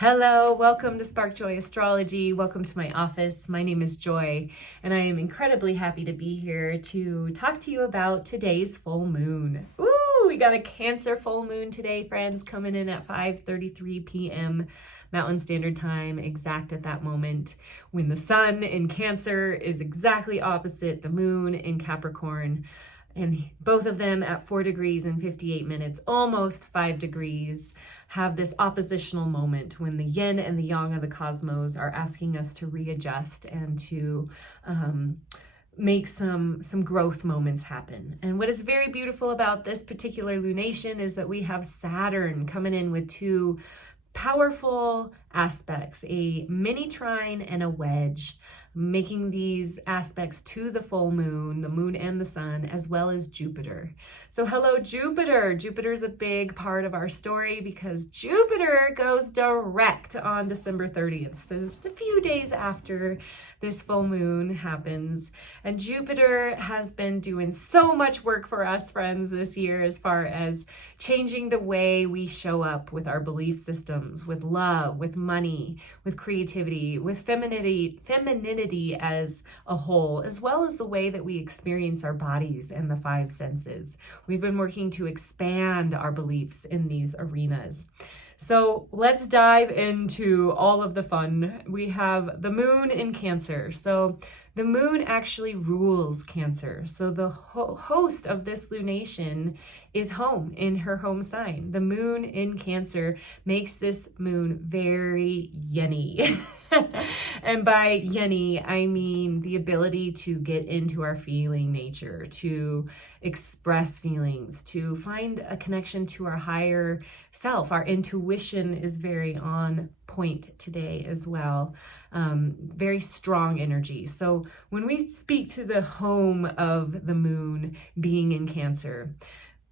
Hello, welcome to Spark Joy Astrology. Welcome to my office. My name is Joy, and I am incredibly happy to be here to talk to you about today's full moon. Ooh, we got a Cancer full moon today, friends, coming in at 5:33 p.m. Mountain Standard Time, exact at that moment when the sun in Cancer is exactly opposite the moon in Capricorn. And both of them at 4 degrees and 58 minutes, almost 5 degrees, have this oppositional moment when the yin and the yang of the cosmos are asking us to readjust and to make some growth moments happen. And what is very beautiful about this particular lunation is that we have Saturn coming in with two powerful aspects, a mini trine and a wedge, making these aspects to the full moon, the moon and the sun, as well as Jupiter. So hello, Jupiter. Jupiter is a big part of our story because Jupiter goes direct on December 30th. So just a few days after this full moon happens. And Jupiter has been doing so much work for us, friends, this year as far as changing the way we show up with our belief systems, with love, with money, with creativity, with femininity as a whole, as well as the way that we experience our bodies and the five senses. We've been working to expand our beliefs in these arenas. So let's dive into all of the fun. We have the moon in Cancer. So the moon actually rules Cancer. So the host of this lunation is home in her home sign. The moon in Cancer makes this moon very yin-y. And by yin-y, I mean the ability to get into our feeling nature, to express feelings, to find a connection to our higher self. Our intuition is very on point today as well. Very strong energy. So when we speak to the home of the moon being in Cancer,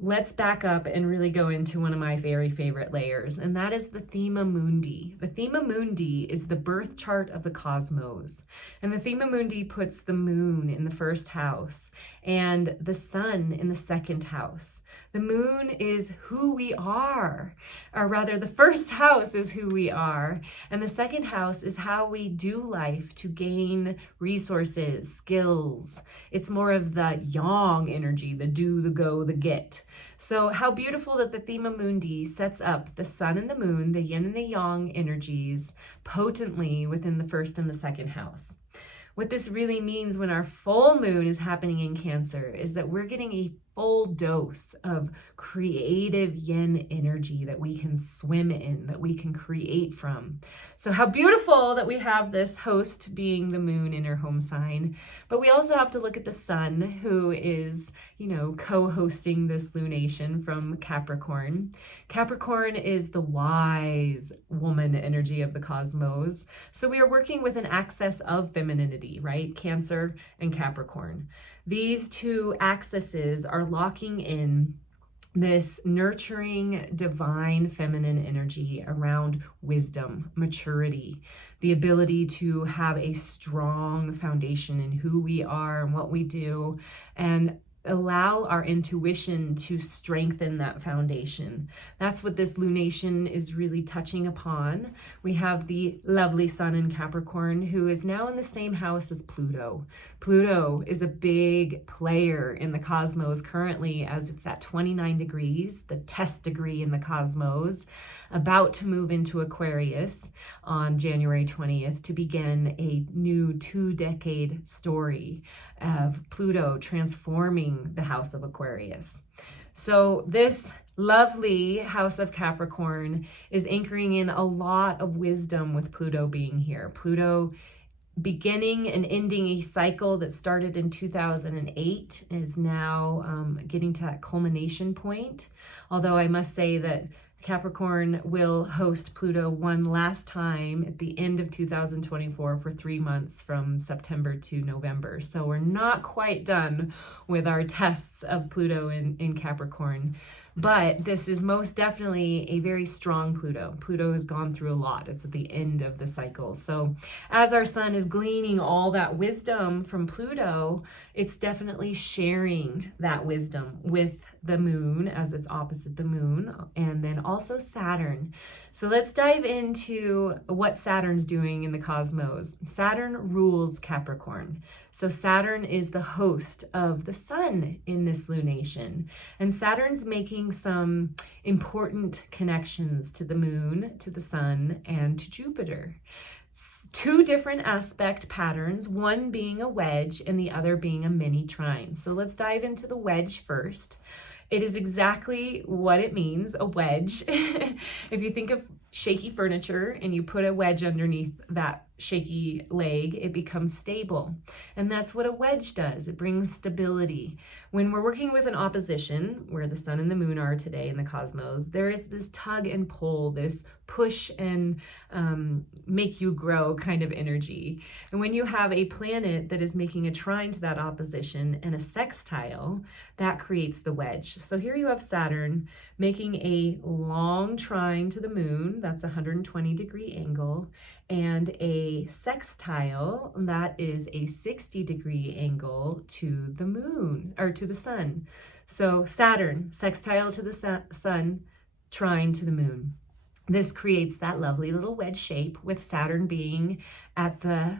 let's back up and really go into one of my very favorite layers, and that is the Thema Mundi. The Thema Mundi is the birth chart of the cosmos, and the Thema Mundi puts the moon in the first house and the sun in the second house. The moon is who we are, or rather the first house is who we are, and the second house is how we do life to gain resources, skills. It's more of the yang energy, the do, the go, the get. So how beautiful that the Thema Mundi sets up the sun and the moon, the yin and the yang energies, potently within the first and the second house. What this really means when our full moon is happening in Cancer is that we're getting a full dose of creative yin energy that we can swim in, that we can create from. So how beautiful that we have this host being the moon in her home sign. But we also have to look at the sun, who is, co-hosting this lunation from Capricorn. Capricorn is the wise woman energy of the cosmos. So we are working with an axis of femininity, right? Cancer and Capricorn. These two axes are locking in this nurturing, divine, feminine energy around wisdom, maturity, the ability to have a strong foundation in who we are and what we do, and allow our intuition to strengthen that foundation. That's what this lunation is really touching upon. We have the lovely sun in Capricorn, who is now in the same house as Pluto. Pluto is a big player in the cosmos currently, as it's at 29 degrees, the test degree in the cosmos, about to move into Aquarius on January 20th to begin a new 2-decade story of Pluto transforming the house of Aquarius. So this lovely house of Capricorn is anchoring in a lot of wisdom with Pluto being here. Pluto beginning and ending a cycle that started in 2008 is now getting to that culmination point. Although I must say that Capricorn will host Pluto one last time at the end of 2024 for 3 months from September to November. So we're not quite done with our tests of Pluto in Capricorn. But this is most definitely a very strong Pluto. Pluto has gone through a lot. It's at the end of the cycle. So as our sun is gleaning all that wisdom from Pluto, it's definitely sharing that wisdom with the moon as it's opposite the moon, and then also Saturn. So let's dive into what Saturn's doing in the cosmos. Saturn rules Capricorn. So Saturn is the host of the sun in this lunation. And Saturn's making some important connections to the moon, to the sun, and to Jupiter. Two different aspect patterns, one being a wedge and the other being a mini trine. So let's dive into the wedge first. It is exactly what it means, a wedge. If you think of shaky furniture and you put a wedge underneath that shaky leg, it becomes stable. And that's what a wedge does. It brings stability. When we're working with an opposition, where the sun and the moon are today in the cosmos, there is this tug and pull, this push and make you grow kind of energy. And when you have a planet that is making a trine to that opposition and a sextile, that creates the wedge. So here you have Saturn making a long trine to the moon, that's a 120-degree angle, and a sextile, that is a 60-degree angle to the moon, or to the sun. So Saturn, sextile to the sun, trine to the moon. This creates that lovely little wedge shape with Saturn being at the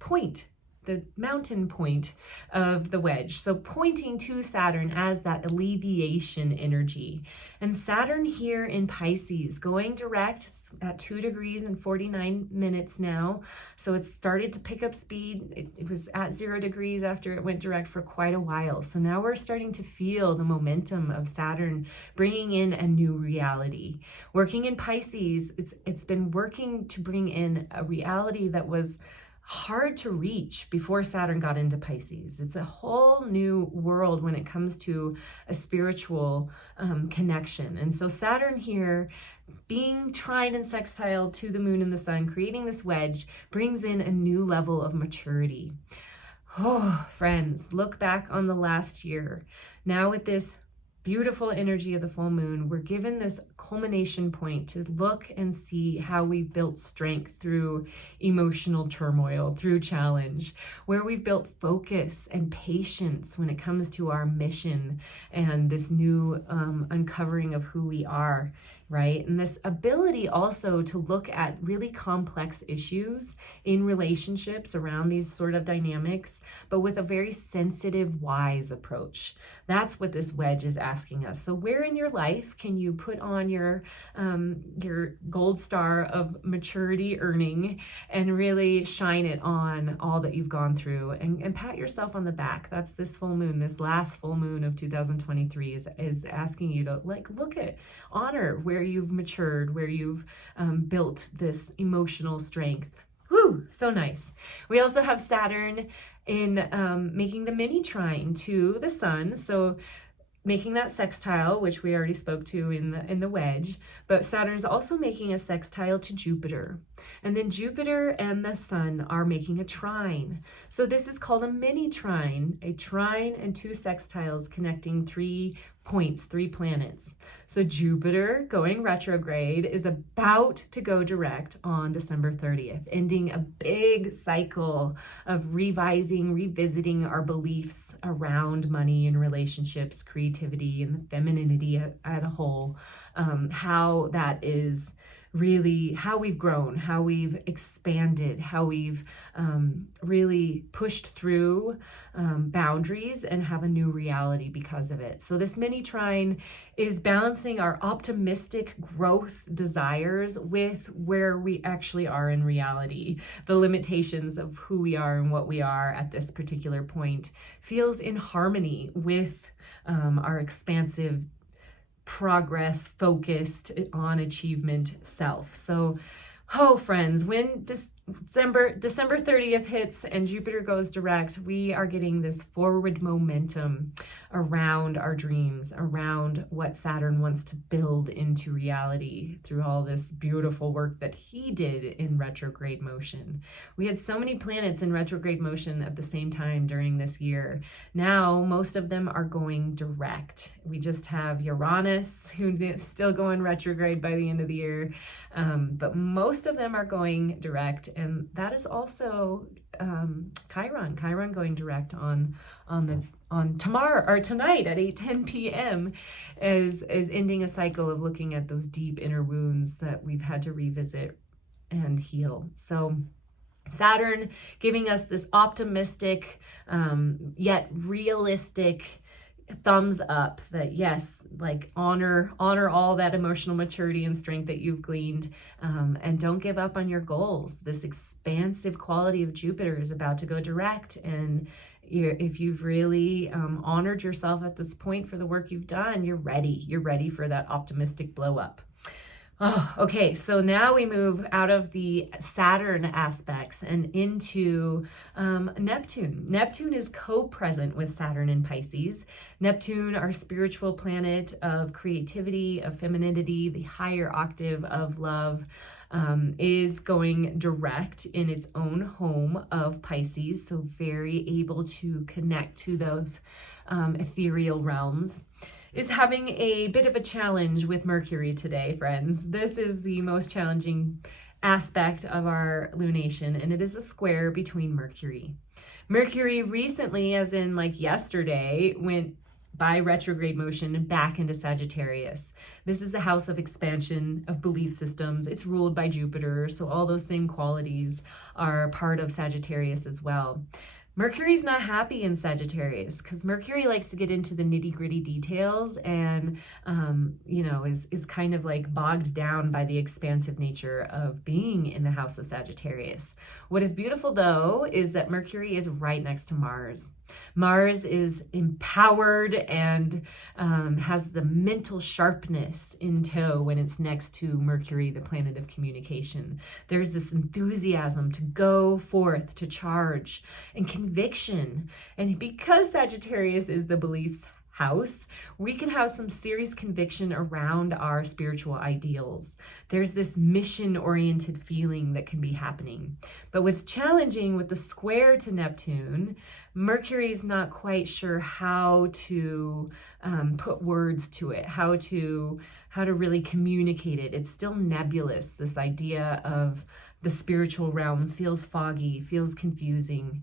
point, the mountain point of the wedge. So pointing to Saturn as that alleviation energy. And Saturn here in Pisces, going direct at 2 degrees and 49 minutes now. So it's started to pick up speed. It was at 0 degrees after it went direct for quite a while. So now we're starting to feel the momentum of Saturn bringing in a new reality. Working in Pisces, it's been working to bring in a reality that was hard to reach before Saturn got into Pisces. It's a whole new world when it comes to a spiritual connection. And so Saturn here, being trine and sextile to the moon and the sun, creating this wedge, brings in a new level of maturity. Oh, friends, look back on the last year. Now with this beautiful energy of the full moon, we're given this culmination point to look and see how we've built strength through emotional turmoil, through challenge, where we've built focus and patience when it comes to our mission and this new uncovering of who we are, right? And this ability also to look at really complex issues in relationships around these sort of dynamics, but with a very sensitive, wise approach. That's what this wedge is asking us. So where in your life can you put on your gold star of maturity earning and really shine it on all that you've gone through and pat yourself on the back? That's this full moon, this last full moon of 2023 is asking you to look at, honor where you've matured, where you've built this emotional strength. Woo, so nice. We also have Saturn in making the mini trine to the sun. So making that sextile, which we already spoke to in the wedge, but Saturn's also making a sextile to Jupiter. And then Jupiter and the sun are making a trine. So this is called a mini trine, a trine and 2 sextiles connecting 3 points, 3 planets. So Jupiter going retrograde is about to go direct on December 30th, ending a big cycle of revising, revisiting our beliefs around money and relationships, creativity, and the femininity at a whole, how that is really how we've grown, how we've expanded, how we've really pushed through boundaries and have a new reality because of it. So this mini trine is balancing our optimistic growth desires with where we actually are in reality. The limitations of who we are and what we are at this particular point feels in harmony with our expansive, progress focused on achievement self. So, friends, when December 30th hits and Jupiter goes direct, we are getting this forward momentum around our dreams, around what Saturn wants to build into reality through all this beautiful work that he did in retrograde motion. We had so many planets in retrograde motion at the same time during this year. Now, most of them are going direct. We just have Uranus, who is still going retrograde by the end of the year, but most of them are going direct. And that is also Chiron going direct on tomorrow or tonight at 8:10 p.m. is ending a cycle of looking at those deep inner wounds that we've had to revisit and heal. So Saturn giving us this optimistic yet realistic thumbs up that yes, like honor all that emotional maturity and strength that you've gleaned, and don't give up on your goals. This expansive quality of Jupiter is about to go direct, and if you've really honored yourself at this point for the work you've done, you're ready for that optimistic blow up. Oh, okay, so now we move out of the Saturn aspects and into Neptune. Neptune is co-present with Saturn in Pisces. Neptune, our spiritual planet of creativity, of femininity, the higher octave of love, is going direct in its own home of Pisces, so very able to connect to those ethereal realms. Is having a bit of a challenge with Mercury today, friends. This is the most challenging aspect of our lunation, and it is a square between Mercury. Mercury recently, as in like yesterday, went by retrograde motion back into Sagittarius. This is the house of expansion, of belief systems. It's ruled by Jupiter, so all those same qualities are part of Sagittarius as well. Mercury's not happy in Sagittarius because Mercury likes to get into the nitty-gritty details and, is kind of like bogged down by the expansive nature of being in the house of Sagittarius. What is beautiful, though, is that Mercury is right next to Mars. Mars is empowered and has the mental sharpness in tow when it's next to Mercury, the planet of communication. There's this enthusiasm to go forth, to charge, and conviction. And because Sagittarius is the beliefs house, we can have some serious conviction around our spiritual ideals. There's this mission-oriented feeling that can be happening. But what's challenging with the square to Neptune, Mercury's not quite sure how to put words to it, how to really communicate it. It's still nebulous. This idea of the spiritual realm feels foggy, feels confusing.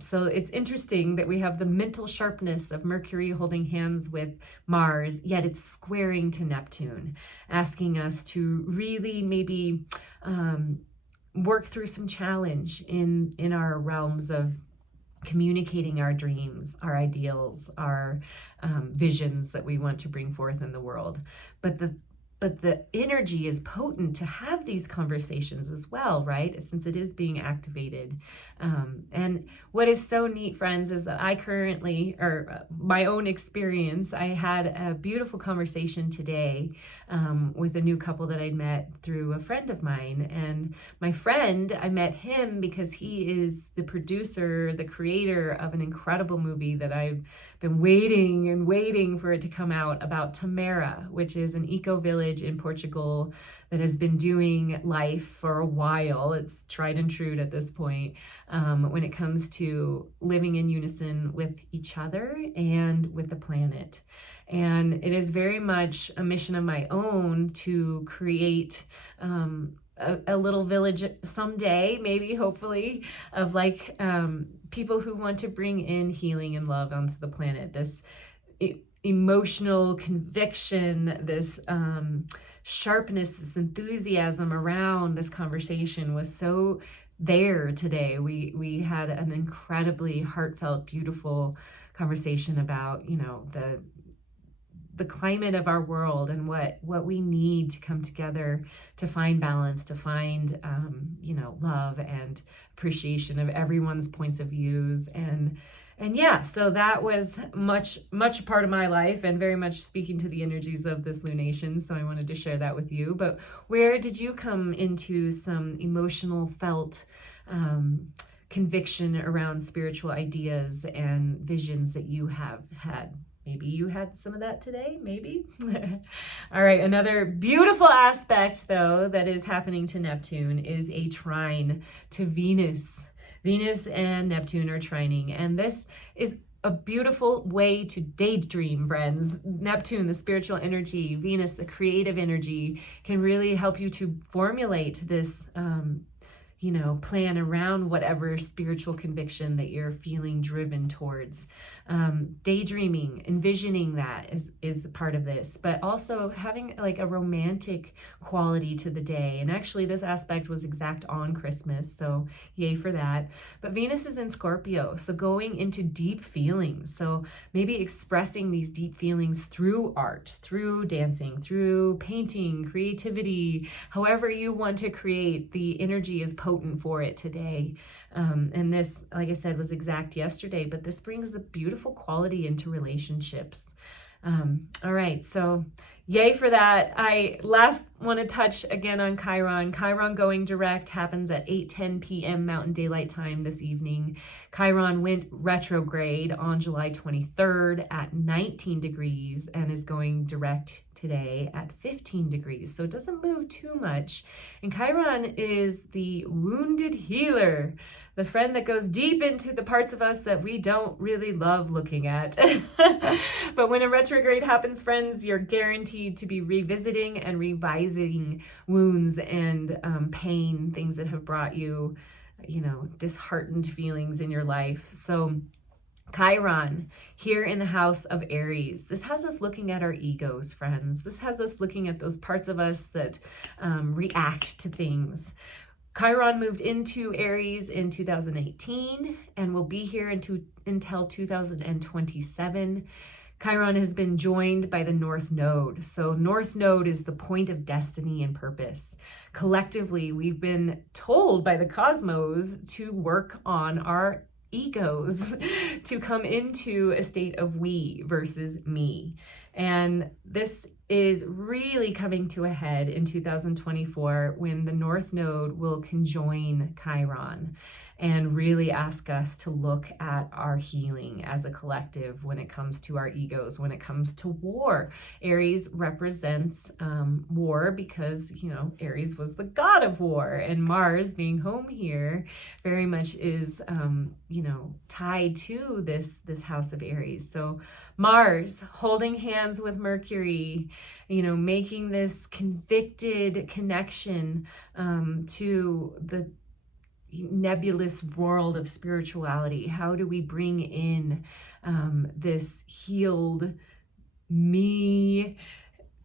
So it's interesting that we have the mental sharpness of Mercury holding hands with Mars, yet it's squaring to Neptune, asking us to really maybe work through some challenge in our realms of communicating our dreams, our ideals, our visions that we want to bring forth in the world. But the energy is potent to have these conversations as well, right? Since it is being activated. And what is so neat, friends, is that I currently, or my own experience, I had a beautiful conversation today with a new couple that I'd met through a friend of mine. And my friend, I met him because he is the producer, the creator of an incredible movie that I've been waiting for it to come out about Tamara, which is an eco-village in Portugal that has been doing life for a while. It's tried and true at this point when it comes to living in unison with each other and with the planet. And it is very much a mission of my own to create a little village someday, maybe, hopefully, of like people who want to bring in healing and love onto the planet. This emotional conviction, this sharpness, this enthusiasm around this conversation was so there today. We had an incredibly heartfelt, beautiful conversation about, the climate of our world and what we need to come together to find balance, to find, love and appreciation of everyone's points of views. And And yeah, so that was much a part of my life and very much speaking to the energies of this lunation. So I wanted to share that with you. But where did you come into some emotional felt conviction around spiritual ideas and visions that you have had? Maybe you had some of that today, maybe. All right, another beautiful aspect, though, that is happening to Neptune is a trine to Venus. Venus and Neptune are trining, and this is a beautiful way to daydream, friends. Neptune, the spiritual energy, Venus, the creative energy, can really help you to formulate this plan around whatever spiritual conviction that you're feeling driven towards. Daydreaming, envisioning that is a part of this, but also having like a romantic quality to the day. And actually this aspect was exact on Christmas, so yay for that. But Venus is in Scorpio, so going into deep feelings. So maybe expressing these deep feelings through art, through dancing, through painting, creativity, however you want to create. The energy is potent for it today. And this, like I said, was exact yesterday, but this brings a beautiful quality into relationships. All right, so yay for that. I last want to touch again on Chiron. Chiron going direct happens at 8:10 p.m. Mountain Daylight Time this evening. Chiron went retrograde on July 23rd at 19 degrees and is going direct today at 15 degrees. So it doesn't move too much. And Chiron is the wounded healer, the friend that goes deep into the parts of us that we don't really love looking at. But when a retrograde happens, friends, you're guaranteed to be revisiting and revising wounds and pain, things that have brought you, disheartened feelings in your life. So Chiron here in the house of Aries. This has us looking at our egos, friends. This has us looking at those parts of us that react to things. Chiron moved into Aries in 2018 and will be here until 2027. Chiron has been joined by the North Node. So North Node is the point of destiny and purpose. Collectively, we've been told by the cosmos to work on our egos, to come into a state of we versus me. And this is really coming to a head in 2024 when the North Node will conjoin Chiron and really ask us to look at our healing as a collective when it comes to our egos, when it comes to war. Aries represents war because, Aries was the god of war, and Mars being home here very much is, tied to this house of Aries. So Mars holding hands with Mercury, making this convicted connection to the nebulous world of spirituality. How do we bring in this healed me,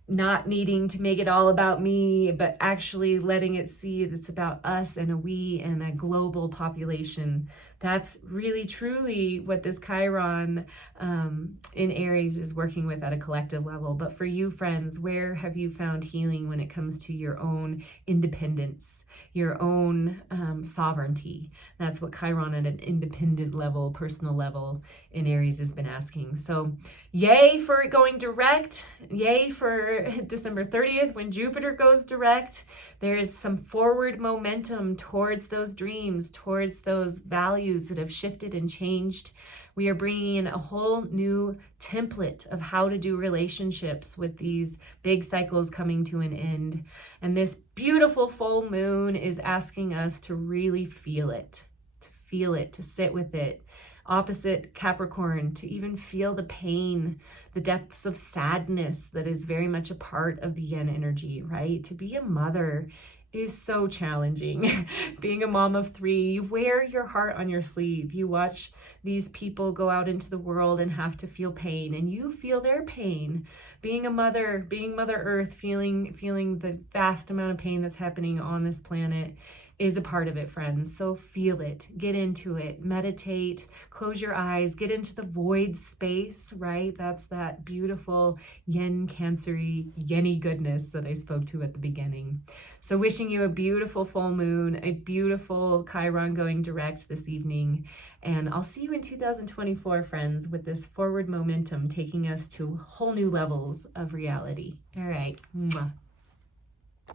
not needing to make it all about me, but actually letting it see it's about us and a we and a global population. That's really, truly what this Chiron in Aries is working with at a collective level. But for you, friends, where have you found healing when it comes to your own independence, your own sovereignty? That's what Chiron at an independent level, personal level in Aries has been asking. So yay for it going direct. Yay for December 30th when Jupiter goes direct. There is some forward momentum towards those dreams, towards those values that have shifted and changed. We are bringing in a whole new template of how to do relationships with these big cycles coming to an end. And this beautiful full moon is asking us to really feel it, to sit with it. Opposite Capricorn, to even feel the pain, the depths of sadness that is very much a part of the yin energy, right? To be a mother is so challenging. Being a mom of 3, you wear your heart on your sleeve. You watch these people go out into the world and have to feel pain, and you feel their pain. Being a mother, being Mother Earth, feeling the vast amount of pain that's happening on this planet is a part of it, friends. So feel it, get into it, meditate, close your eyes, get into the void space, right? That's that beautiful yin cancery, yenny goodness that I spoke to at the beginning. So wishing you a beautiful full moon, a beautiful Chiron going direct this evening. And I'll see you in 2024, friends, with this forward momentum taking us to whole new levels of reality. All right. Mwah.